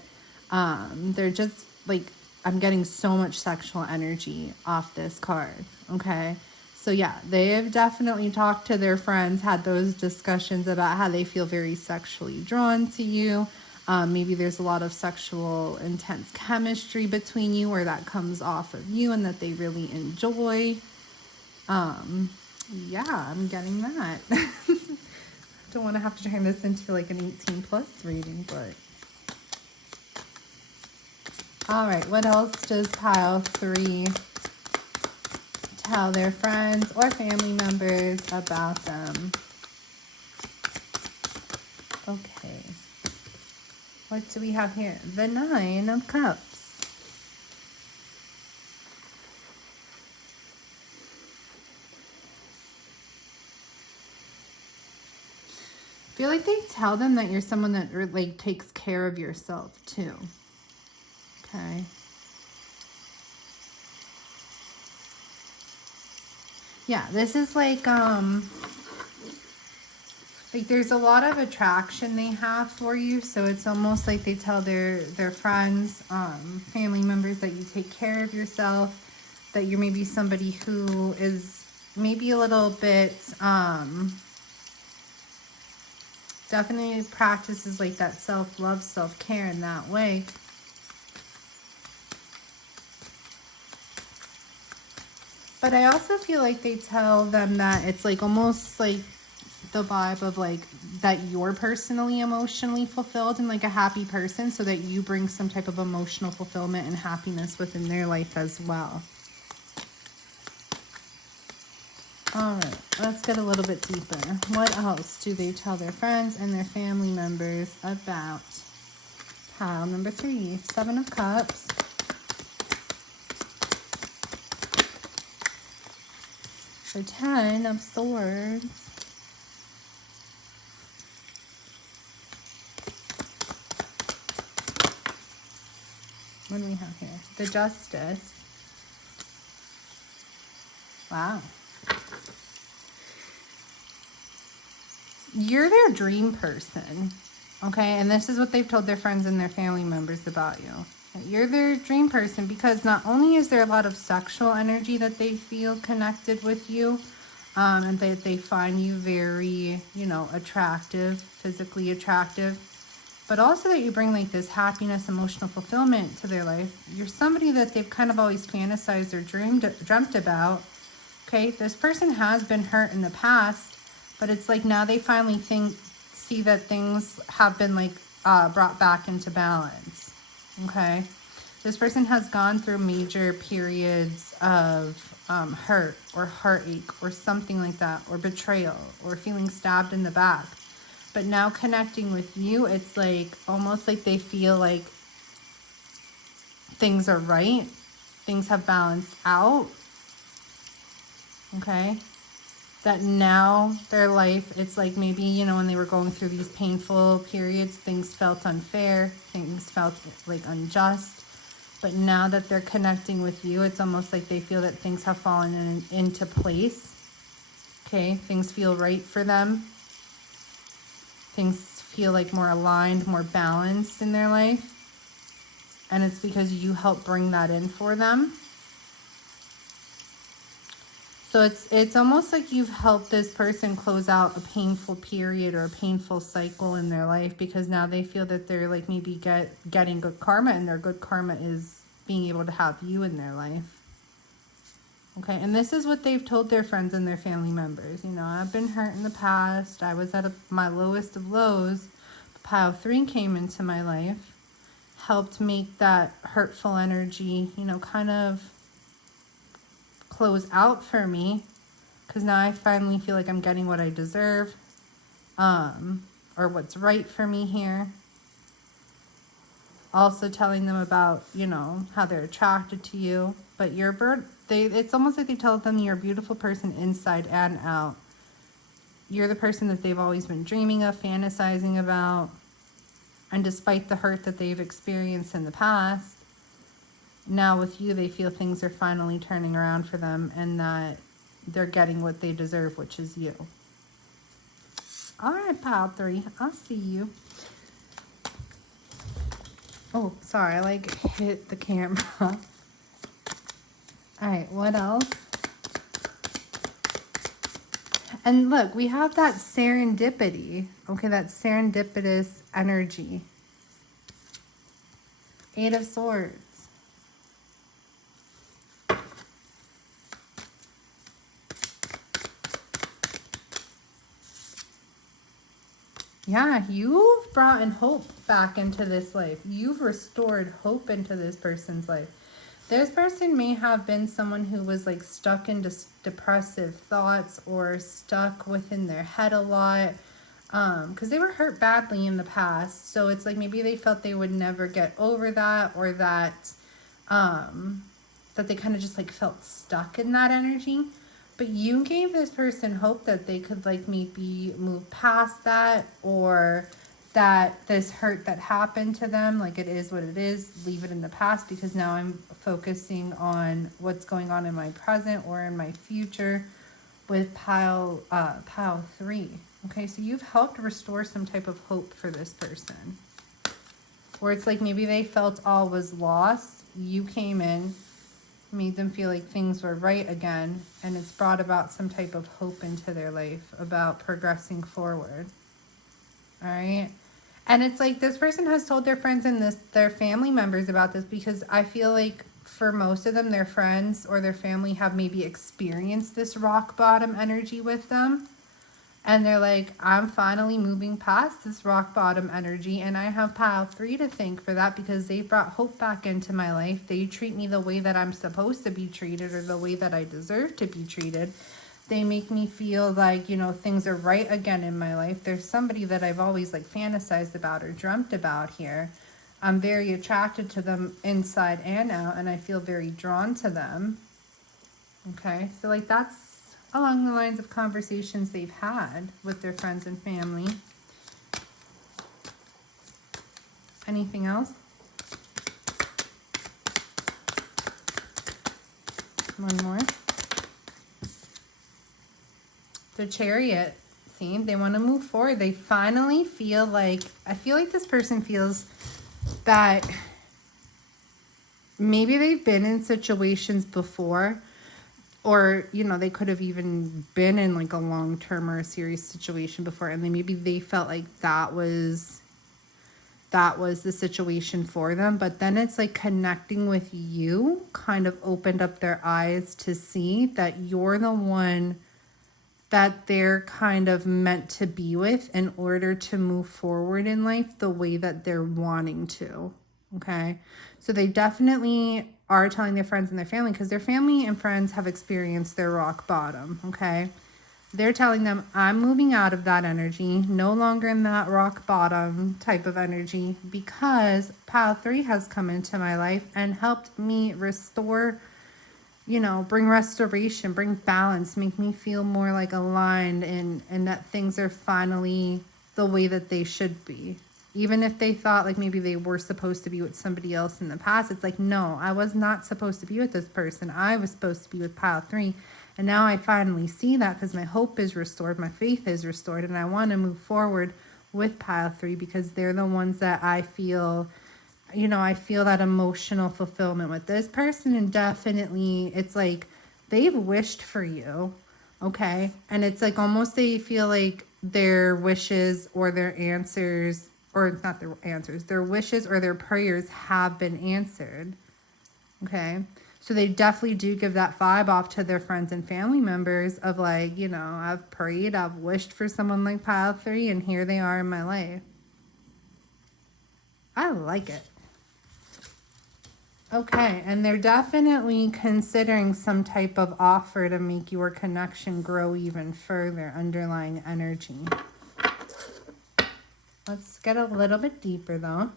They're just like, I'm getting so much sexual energy off this card. Okay. So yeah, they have definitely talked to their friends, had those discussions about how they feel very sexually drawn to you. Maybe there's a lot of sexual intense chemistry between you, or that comes off of you and that they really enjoy. Yeah, I'm getting that. Don't want to have to turn this into like an 18 plus reading, but all right, what else does pile 3 tell their friends or family members about them? Okay, what do we have here? The 9 of Cups. I feel like they tell them that you're someone that like takes care of yourself too. Okay. Yeah, this is like there's a lot of attraction they have for you, so it's almost like they tell their friends, family members that you take care of yourself, that you're maybe somebody who is maybe a little bit definitely practices like that self-love, self-care in that way. But I also feel like they tell them that it's like almost like the vibe of like that you're personally emotionally fulfilled and like a happy person, so that you bring some type of emotional fulfillment and happiness within their life as well. All right, let's get a little bit deeper. What else do they tell their friends and their family members about pile number 3? 7 of Cups. The 10 of Swords. What do we have here? The Justice. Wow. You're their dream person, okay? And this is what they've told their friends and their family members about you. You're their dream person because not only is there a lot of sexual energy that they feel connected with you, and that they find you very, you know, attractive, physically attractive, but also that you bring like this happiness, emotional fulfillment to their life. You're somebody that they've kind of always fantasized or dreamt about. Okay, this person has been hurt in the past, but it's like now they finally see that things have been like brought back into balance. Okay, this person has gone through major periods of hurt or heartache or something like that, or betrayal or feeling stabbed in the back. But now connecting with you, it's like almost like they feel like things are right. Things have balanced out. Okay. That now their life, it's like maybe, you know, when they were going through these painful periods, things felt unfair. Things felt like unjust. But now that they're connecting with you, it's almost like they feel that things have fallen into place. Okay. Things feel right for them. Things feel like more aligned, more balanced in their life. And it's because you help bring that in for them. So it's almost like you've helped this person close out a painful period or a painful cycle in their life, because now they feel that they're like maybe getting good karma, and their good karma is being able to have you in their life. Okay, and this is what they've told their friends and their family members. You know, I've been hurt in the past. I was at my lowest of lows. Pile 3 came into my life, helped make that hurtful energy, you know, kind of close out for me, because now I finally feel like I'm getting what I deserve, or what's right for me here. Also telling them about, you know, how they're attracted to you, but it's almost like they tell them you're a beautiful person inside and out. You're the person that they've always been dreaming of, fantasizing about. And despite the hurt that they've experienced in the past, now with you, they feel things are finally turning around for them, and that they're getting what they deserve, which is you. All right, pile 3, I'll see you. Oh, sorry, I like hit the camera. All right, what else? And look, we have that serendipity, okay, that serendipitous energy. 8 of Swords. Yeah, you've brought in hope back into this life. You've restored hope into this person's life. This person may have been someone who was like stuck in depressive thoughts, or stuck within their head a lot, because they were hurt badly in the past. So it's like maybe they felt they would never get over that, or that that they kind of just like felt stuck in that energy. But you gave this person hope that they could like maybe move past that, or that this hurt that happened to them, like it is what it is, leave it in the past, because now I'm focusing on what's going on in my present or in my future with pile 3. Okay, so you've helped restore some type of hope for this person. Where it's like maybe they felt all was lost. You came in, made them feel like things were right again, and it's brought about some type of hope into their life about progressing forward. All right. And it's like this person has told their friends and their family members about this, because I feel like for most of them, their friends or their family have maybe experienced this rock bottom energy with them. And they're like, I'm finally moving past this rock bottom energy, and I have pile 3 to thank for that, because they brought hope back into my life. They treat me the way that I'm supposed to be treated, or the way that I deserve to be treated. They make me feel like, you know, things are right again in my life. There's somebody that I've always like fantasized about or dreamt about here. I'm very attracted to them inside and out, and I feel very drawn to them. Okay, so like that's along the lines of conversations they've had with their friends and family. Anything else? One more. The Chariot. See, they want to move forward. They finally feel like, I feel like this person feels that maybe they've been in situations before, or, you know, they could have even been in like a long-term or a serious situation before, and then maybe they felt like that was the situation for them. But then it's like connecting with you kind of opened up their eyes to see that you're the one that they're kind of meant to be with in order to move forward in life the way that they're wanting to. Okay. So they definitely are telling their friends and their family, because their family and friends have experienced their rock bottom. Okay. They're telling them, I'm moving out of that energy, no longer in that rock bottom type of energy, because Pile 3 has come into my life and helped me restore, you know, bring restoration, bring balance, make me feel more like aligned, and that things are finally the way that they should be. Even if they thought like maybe they were supposed to be with somebody else in the past, it's like, no, I was not supposed to be with this person. I was supposed to be with Pile 3. And now I finally see that, because my hope is restored, my faith is restored, and I want to move forward with Pile 3, because they're the ones that I feel, you know, I feel that emotional fulfillment with this person. And definitely it's like they've wished for you, okay? And it's like almost they feel like their wishes or their answers, or not their answers, their wishes or their prayers have been answered, okay? So they definitely do give that vibe off to their friends and family members of like, you know, I've prayed, I've wished for someone like Pile 3, and here they are in my life. I like it. Okay, and they're definitely considering some type of offer to make your connection grow even further, underlying energy. Let's get a little bit deeper though.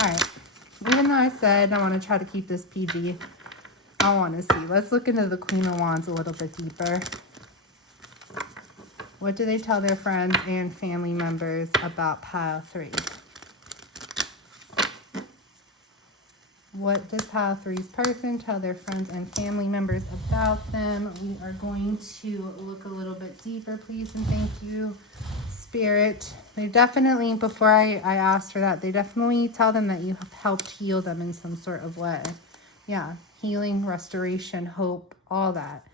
Alright, even though I said I want to try to keep this PG, I want to see. Let's look into the Queen of Wands a little bit deeper. What do they tell their friends and family members about Pile 3? What does Pile 3's person tell their friends and family members about them? We are going to look a little bit deeper, please, and thank you, Spirit. They definitely, before I asked for that, they definitely tell them that you have helped heal them in some sort of way. Yeah, healing, restoration, hope, all that.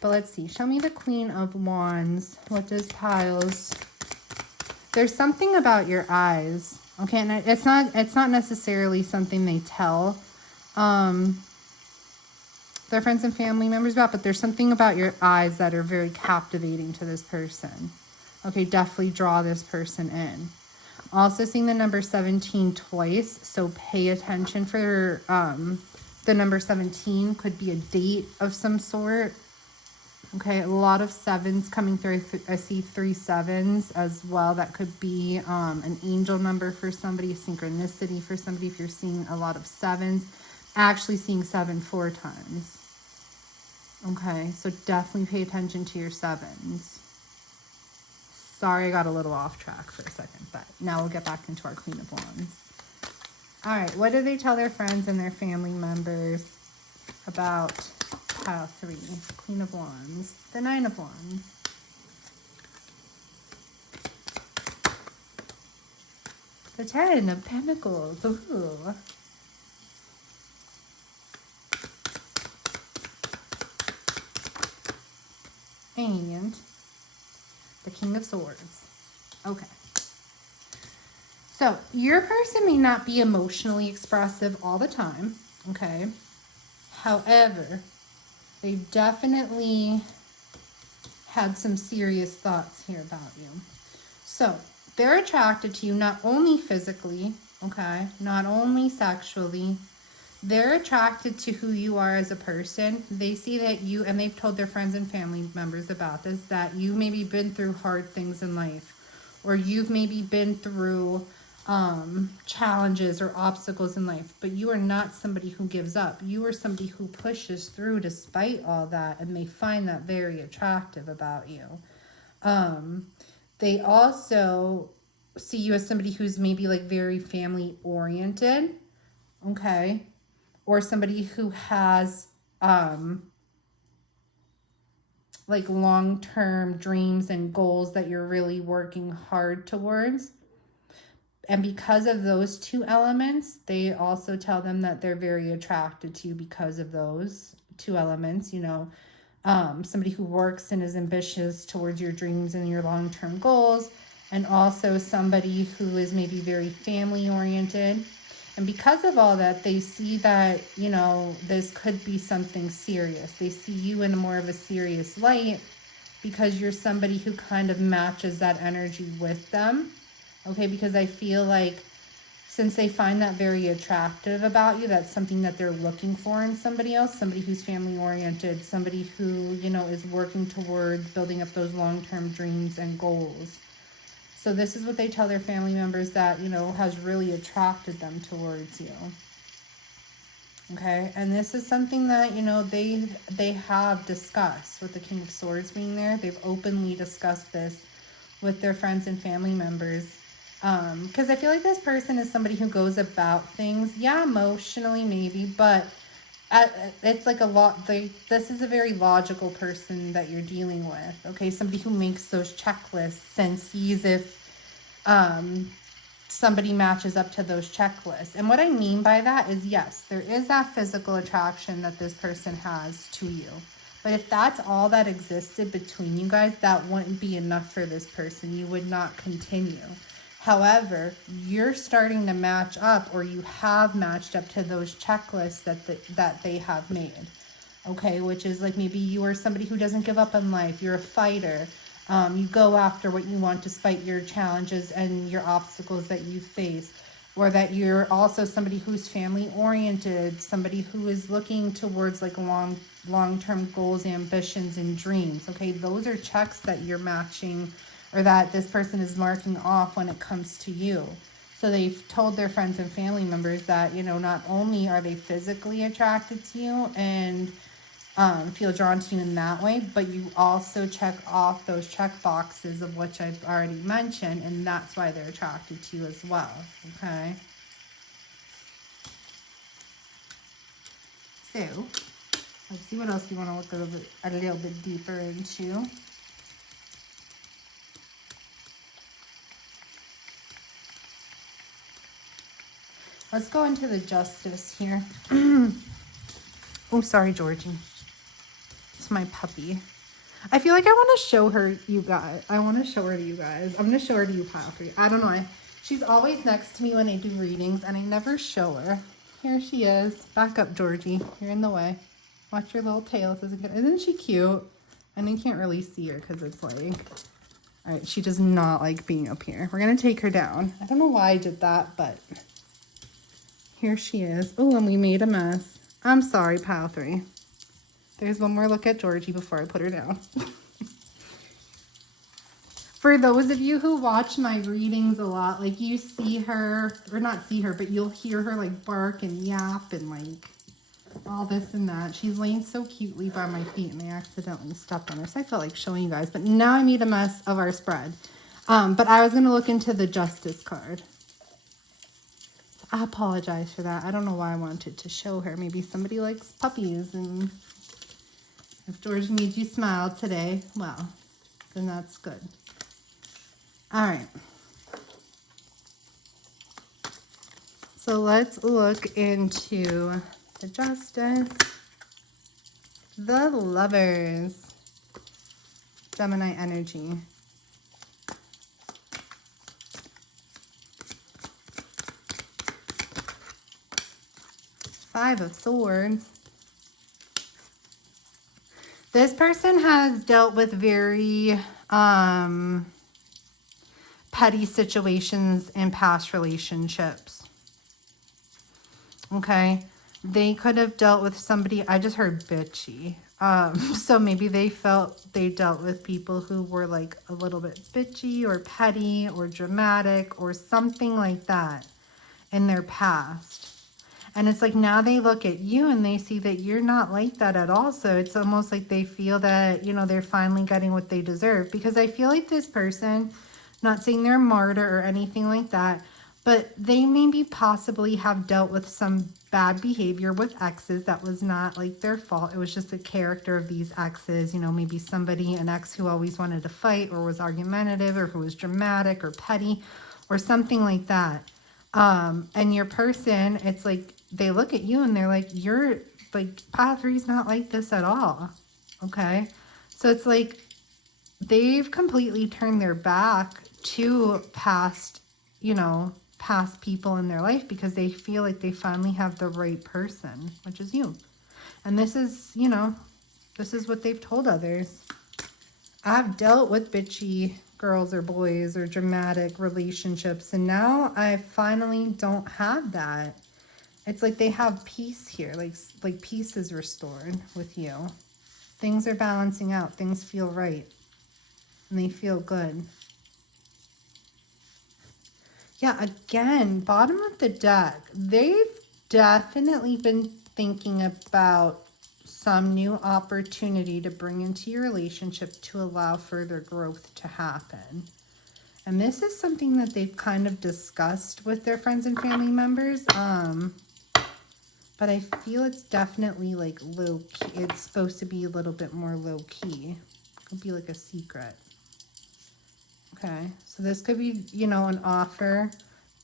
But let's see. Show me the Queen of Wands. What does Piles? There's something about your eyes. Okay, and it's not necessarily something they tell their friends and family members about, but there's something about your eyes that are very captivating to this person. Okay, definitely draw this person in. Also seeing the number 17 twice, so pay attention for the number 17 could be a date of some sort. Okay, a lot of sevens coming through. I see 3 sevens as well. That could be an angel number for somebody, synchronicity for somebody if you're seeing a lot of sevens. Actually seeing 7 4 times. Okay, so definitely pay attention to your sevens. Sorry, I got a little off track for a second, but now we'll get back into our Queen of Wands. All right, what do they tell their friends and their family members about Pile 3? Queen of Wands, the 9 of Wands, the 10 of Pentacles. Ooh. And the King of Swords. Okay. So your person may not be emotionally expressive all the time. Okay. However, they definitely had some serious thoughts here about you. So they're attracted to you not only physically, okay, not only sexually. They're attracted to who you are as a person. They see that you, and they've told their friends and family members about this, that you maybe been through hard things in life, or you've maybe been through challenges or obstacles in life, but you are not somebody who gives up. You are somebody who pushes through despite all that, and they find that very attractive about you. They also see you as somebody who's maybe like very family oriented, okay, or somebody who has like long-term dreams and goals that you're really working hard towards. And because of those two elements, they also tell them that they're very attracted to you because of those two elements. You know, somebody who works and is ambitious towards your dreams and your long-term goals, and also somebody who is maybe very family oriented. And because of all that, they see that, you know, this could be something serious. They see you in more of a serious light because you're somebody who kind of matches that energy with them. Okay, because I feel like since they find that very attractive about you, that's something that they're looking for in somebody else, somebody who's family oriented, somebody who, you know, is working towards building up those long-term dreams and goals. So this is what they tell their family members that, you know, has really attracted them towards you. Okay, and this is something that, you know, they have discussed with the King of Swords being there. They've openly discussed this with their friends and family members. Because I feel like this person is somebody who goes about things, yeah, emotionally maybe, but it's like a lot. This is a very logical person that you're dealing with. Okay, somebody who makes those checklists and sees if somebody matches up to those checklists. And what I mean by that is, yes, there is that physical attraction that this person has to you. But if that's all that existed between you guys, that wouldn't be enough for this person. You would not continue. However, you're starting to match up, or you have matched up to those checklists that they have made. Okay, which is like maybe you are somebody who doesn't give up on life. You're a fighter. You go after what you want despite your challenges and your obstacles that you face. Or that you're also somebody who's family oriented, somebody who is looking towards like long-term goals, ambitions, and dreams. Okay, those are checks that you're matching, or that this person is marking off when it comes to you. So they've told their friends and family members that, you know, not only are they physically attracted to you and feel drawn to you in that way, but you also check off those check boxes of which I've already mentioned, and that's why they're attracted to you as well. Okay. So let's see what else you want to look a little bit deeper into. Let's go into the justice here. Oh, sorry, Georgie. It's my puppy. I feel like I want to show her you guys. I want to show her to you guys. I'm going to show her to you, pile for you. I don't know. She's always next to me when I do readings, and I never show her. Here she is. Back up, Georgie. You're in the way. Watch your little tail. Isn't she cute? And I can't really see her because it's like... All right, she does not like being up here. We're going to take her down. I don't know why I did that, but... Here she is. Oh, and we made a mess. I'm sorry, pile 3. There's one more look at Georgie before I put her down. For those of you who watch my readings a lot, like you see her, or not see her, but you'll hear her like bark and yap and like all this and that. She's laying so cutely by my feet and I accidentally stepped on her. So I felt like showing you guys, but now I made a mess of our spread. But I was going to look into the Justice card. I apologize for that. I don't know why I wanted to show her. Maybe somebody likes puppies, and if George made you smile today, well, then that's good. All right. So let's look into the Justice, the Lovers, Gemini energy. Five of Swords. This person has dealt with very petty situations in past relationships. Okay. They could have dealt with somebody, I just heard bitchy. So maybe they felt they dealt with people who were like a little bit bitchy or petty or dramatic or something like that in their past. And it's like now they look at you and they see that you're not like that at all. So it's almost like they feel that, you know, they're finally getting what they deserve. Because I feel like this person, not saying they're a martyr or anything like that, but they maybe possibly have dealt with some bad behavior with exes that was not like their fault. It was just the character of these exes. You know, maybe somebody, an ex who always wanted to fight or was argumentative or who was dramatic or petty or something like that. And your person, it's like they look at you and they're like, you're like, path 3's not like this at all. Okay. So it's like they've completely turned their back to past, you know, past people in their life because they feel like they finally have the right person, which is you. And this is, you know, this is what they've told others. I've dealt with bitchy girls or boys or dramatic relationships, and now I finally don't have that. It's like they have peace here, like peace is restored with you. Things are balancing out. Things feel right. And they feel good. Yeah, again, bottom of the deck. They've definitely been thinking about some new opportunity to bring into your relationship to allow further growth to happen. And this is something that they've kind of discussed with their friends and family members. But I feel it's definitely like low key. It's supposed to be a little bit more low key. It could be like a secret. Okay, so this could be, you know, an offer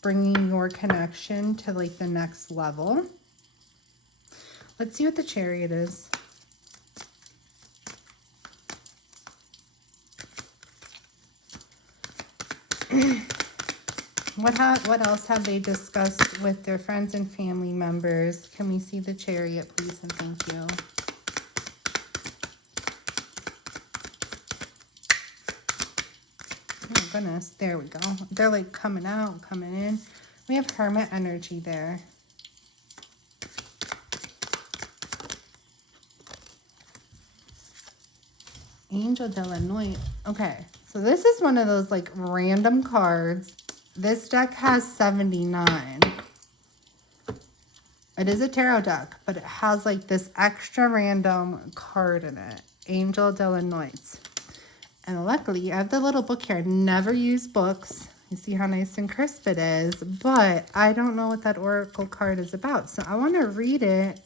bringing your connection to like the next level. Let's see what the Chariot is. What else have they discussed with their friends and family members? Can we see the Chariot, please, and thank you. Oh, goodness. There we go. They're like coming out, coming in. We have Hermit energy there. Angel de la Nuit. Okay, so this is one of those like random cards. This deck has 79. It is a tarot deck, but it has like this extra random card in it. Angel de la Nuit. And luckily, I have the little book here. I never use books. You see how nice and crisp it is, but I don't know what that oracle card is about. So I want to read it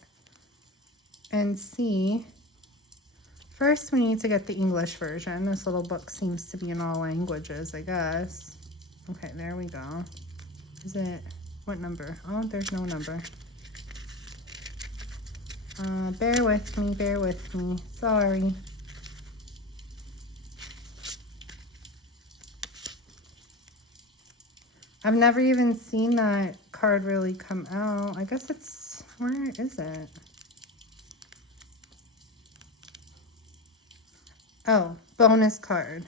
and see. First, we need to get the English version. This little book seems to be in all languages, I guess. Okay, there we go. Is it, what number? Oh, there's no number. Bear with me, bear with me. Sorry. I've never even seen that card really come out. I guess it's, where is it? Oh, bonus card.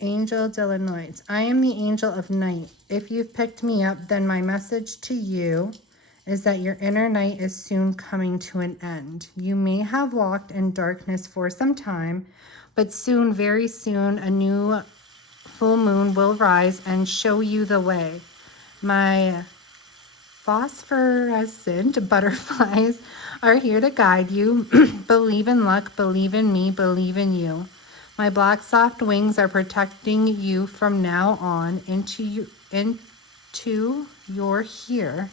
Angel de la Nuit. I am the angel of night. If you've picked me up, then my message to you is that your inner night is soon coming to an end. You may have walked in darkness for some time, but soon, very soon, a new full moon will rise and show you the way. My phosphorescent butterflies are here to guide you. Believe in luck, believe in me, believe in you. My black soft wings are protecting you from now on into your here.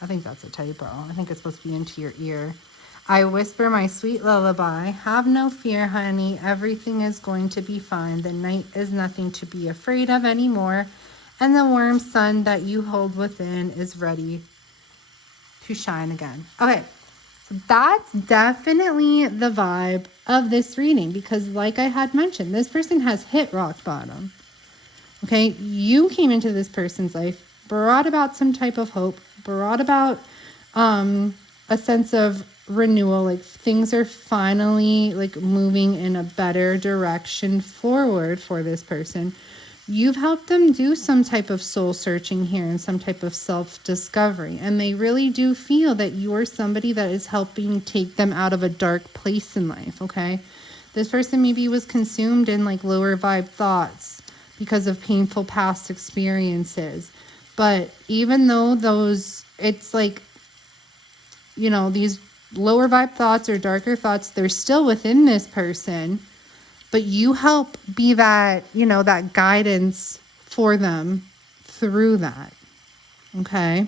I think that's a typo. I think it's supposed to be into your ear. I whisper my sweet lullaby. Have no fear, honey. Everything is going to be fine. The night is nothing to be afraid of anymore. And the warm sun that you hold within is ready to shine again. Okay, so that's definitely the vibe of this reading. Because like I had mentioned, this person has hit rock bottom. Okay, you came into this person's life, brought about some type of hope, brought about a sense of renewal, like things are finally like moving in a better direction forward for this person. You've helped them do some type of soul searching here and some type of self-discovery. And they really do feel that you're somebody that is helping take them out of a dark place in life, okay? This person maybe was consumed in like lower vibe thoughts because of painful past experiences. But even though those, it's like, you know, these lower vibe thoughts or darker thoughts, they're still within this person. But you help be that, you know, that guidance for them through that. Okay.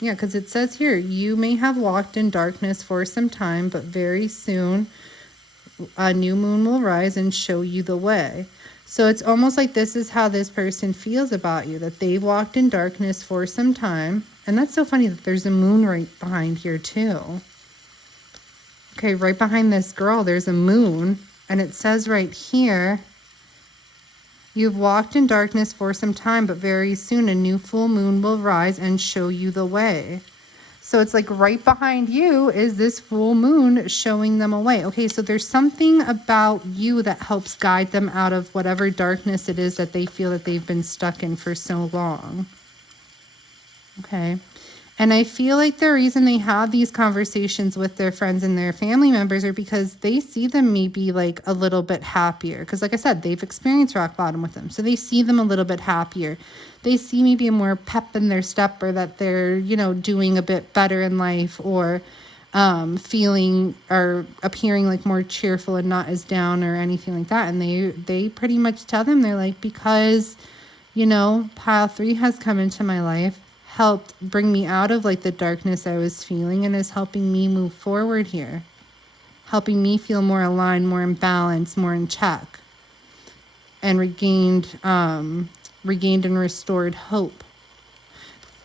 Yeah, because it says here, you may have walked in darkness for some time, but very soon a new moon will rise and show you the way. So it's almost like this is how this person feels about you, that they've walked in darkness for some time. And that's so funny that there's a moon right behind here too. Okay, right behind this girl, there's a moon. And it says right here, you've walked in darkness for some time, but very soon a new full moon will rise and show you the way. So it's like right behind you is this full moon showing them a way. Okay, so there's something about you that helps guide them out of whatever darkness it is that they feel that they've been stuck in for so long. Okay. And I feel like the reason they have these conversations with their friends and their family members are because they see them maybe like a little bit happier. Because like I said, they've experienced rock bottom with them. So they see them a little bit happier. They see maybe a more pep in their step, or that they're, you know, doing a bit better in life, or feeling or appearing like more cheerful and not as down or anything like that. And they pretty much tell them, they're like, because, you know, pile 3 has come into my life, helped bring me out of like the darkness I was feeling, and is helping me move forward here, helping me feel more aligned, more in balance, more in check, and regained and restored hope.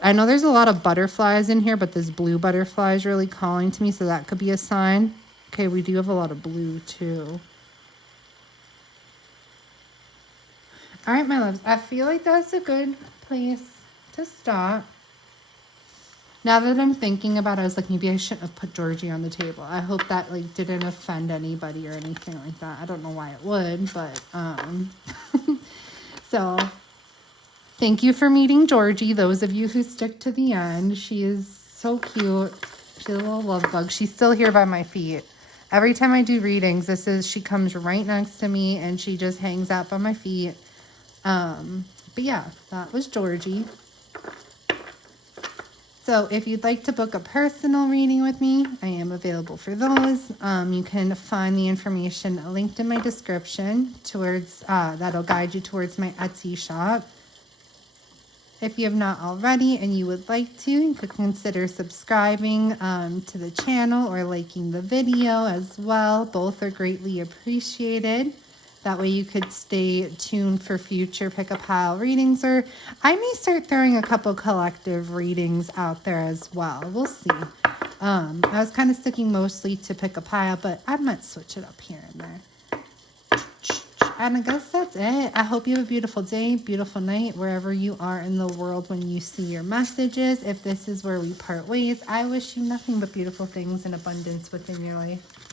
I know there's a lot of butterflies in here, but this blue butterfly is really calling to me, so that could be a sign. Okay, we do have a lot of blue too. All right, my loves, I feel like that's a good place to stop. Now that I'm thinking about it, I was like, maybe I shouldn't have put Georgie on the table. I hope that like didn't offend anybody or anything like that. I don't know why it would, but so thank you for meeting Georgie. Those of you who stick to the end, she is so cute. She's a little love bug. She's still here by my feet. Every time I do readings, she comes right next to me and she just hangs out by my feet. But yeah, that was Georgie. So if you'd like to book a personal reading with me, I am available for those. You can find the information linked in my description towards that'll guide you towards my Etsy shop. If you have not already and you would like to, you could consider subscribing to the channel or liking the video as well. Both are greatly appreciated. That way you could stay tuned for future Pick a Pile readings, or I may start throwing a couple collective readings out there as well. We'll see. I was kind of sticking mostly to Pick a Pile, but I might switch it up here and there. And I guess that's it. I hope you have a beautiful day, beautiful night, wherever you are in the world when you see your messages. If this is where we part ways, I wish you nothing but beautiful things and abundance within your life.